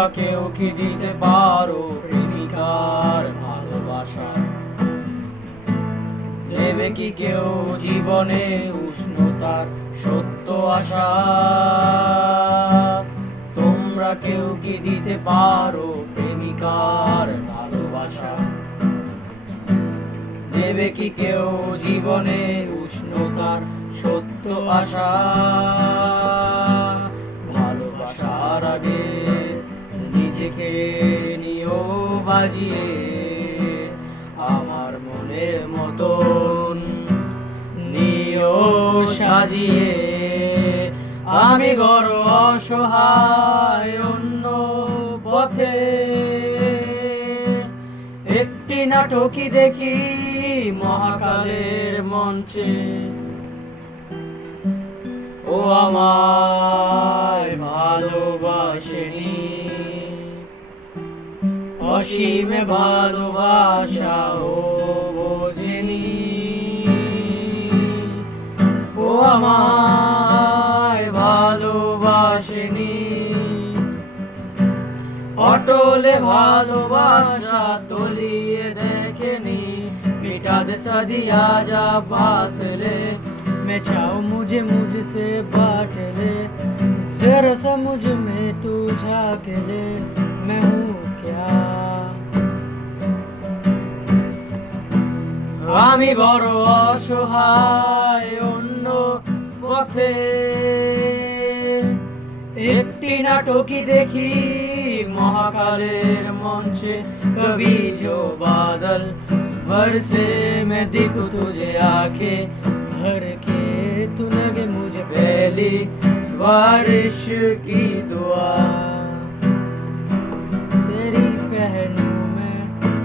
তোমরা কেউ কি দিতে পারো প্রেমিকার ভালোবাসা? দেবে কি কেউ জীবনে উষ্ণতার সত্য আশা? তোমরা কেউ কি দিতে পারো প্রেমিকার ভালোবাসা? দেবে কি কেউ জীবনে উষ্ণতার সত্য আশা? ভালোবাসার আগে নিজেকে নিও বাজিয়ে, আমার মনের মতন নিও সাজিয়ে। আমি বড় অসহায় অন্য পথে, একটি নাটকই দেখি মহাকালের মঞ্চে। ও আমায় ভালোবাসেনি, অসীম ভালোবাসা ও বোঝেনি। ও আমায় ভালোবাসেনি, অটলে ভালোবাসা তলিয়ে দেখেনি। मिटा दे सदिया जा फासले, मैं चाहूं मुझे मुझसे बांट ले। जरा सा मुझ में तू झाँक ले, मैं हूँ क्या? আমি বড় অসহায় অন্য পথে, একটি নাটকই দেখি মহাকালের মঞ্চে। कभी जो बादल बरसे मैं देखूं तुझे आके भर के, तू लगे मुझे पहली बारिश की दुआ। तेरी पहलू में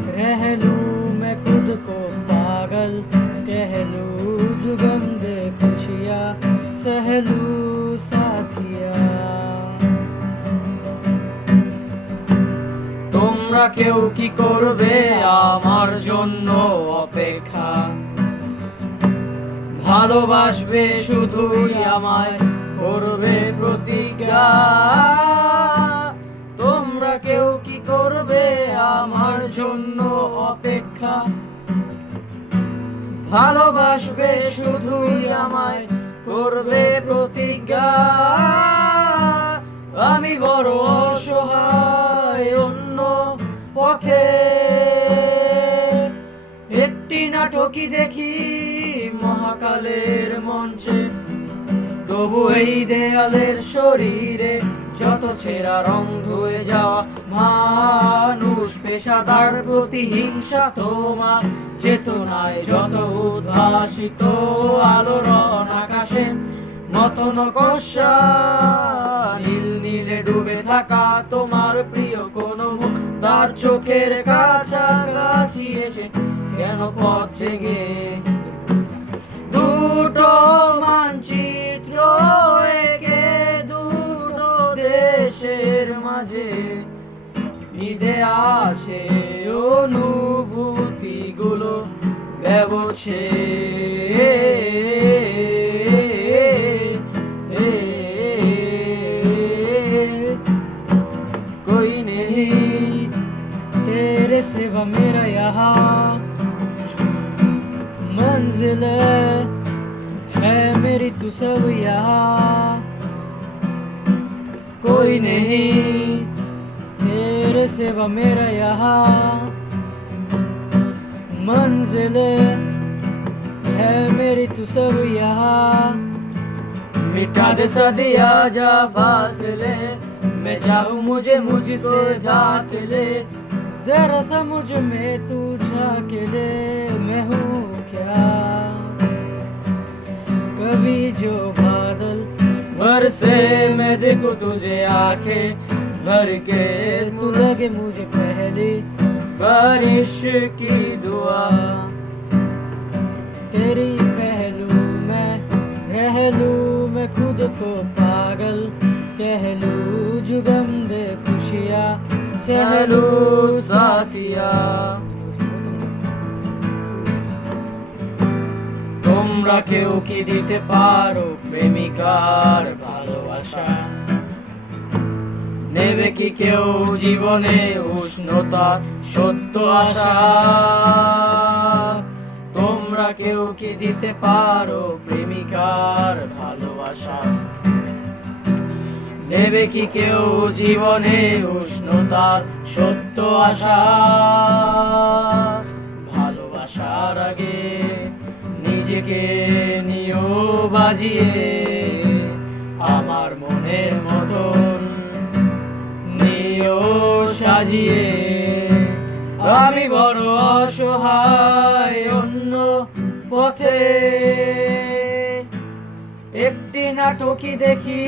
रह लूं मैं खुद को पागल, कह लूं जुगंदे खुशियाँ सह लूं साथिया। তোমরা কেউ কি করবে আমার জন্য অপেক্ষা? ভালোবাসবে শুধুই আমায়, করবে প্রতিজ্ঞা। তোমরা কেউ কি করবে আমার জন্য অপেক্ষা? ভালোবাসবে শুধুই আমায়, করবে প্রতিজ্ঞা। আমি বড় অসহায় অন্য পথে, একটি নাটকই দেখি মহাকালের মঞ্চে। তবু এই দেয়ালের শরীরে যত ছেঁড়া রং ধুয়ে যাওয়া মানুষ, পেশাদার প্রতিহিংসা তোমার চেতনায় যত উদ্ভাসিত আলোড়ন আকাশে মতন কষা নীল নীলে ডুবে থাকা তোমার প্রিয় কোন মুখ, তার চোখের কাছাকাছি এসে কেন পথ জেগে। দুটো মানচিত্র একে দুটো দেশের মাঝে মিদে আসে অনুভূতি গুলো ব্যবছে। कोई नहीं तेरे सिवा मेरा यहाँ मंजिल है मेरी तू सब यहाँ। कोई नहीं तेरे सिवा मेरा यहाँ मंजिल है मेरी तू सब यहाँ। मिटा दे सदिया जा फासले, मैं चाहूं मुझे मुझसे झाँक ले। जरा सा मुझ में तू झाँक ले, मैं हूँ क्या? कभी जो बादल बरसे मैं देखूं तुझे आंखें भर के, तू लगे मुझे पहली बारिश की दुआ। तेरी पहलू में रह लूं मैं खुद को पागल, कह लूं जुगंदे खुशियाँ सह लूं साथिया। তোমরা কেউ কি দিতে পারো প্রেমিকার ভালোবাসা? নেবে কি কেউ জীবনে উষ্ণতার সত্য আশা? তোমরা কেউ কি দিতে পারো প্রেমিকার ভালোবাসা? দেবে কি কেউ জীবনে উষ্ণতার সত্য আশা? ভালোবাসার আগে নিজেকে নিও বাজিয়ে, আমার মনের মতন নিও সাজিয়ে। আমি বড় অসহায় অন্য পথে, একটি নাটকই দেখি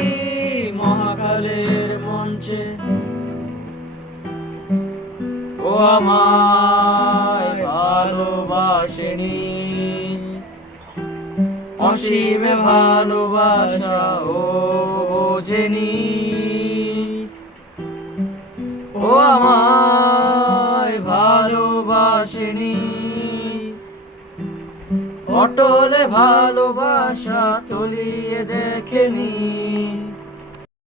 মহাকালের মঞ্চে। ও আমায় ভালোবাসেনি, অসীমে ভালোবাসা ও বোঝেনি। ও আমায় ভালোবাসেনি, অটলে ভালোবাসা তলিয়ে দেখেনি।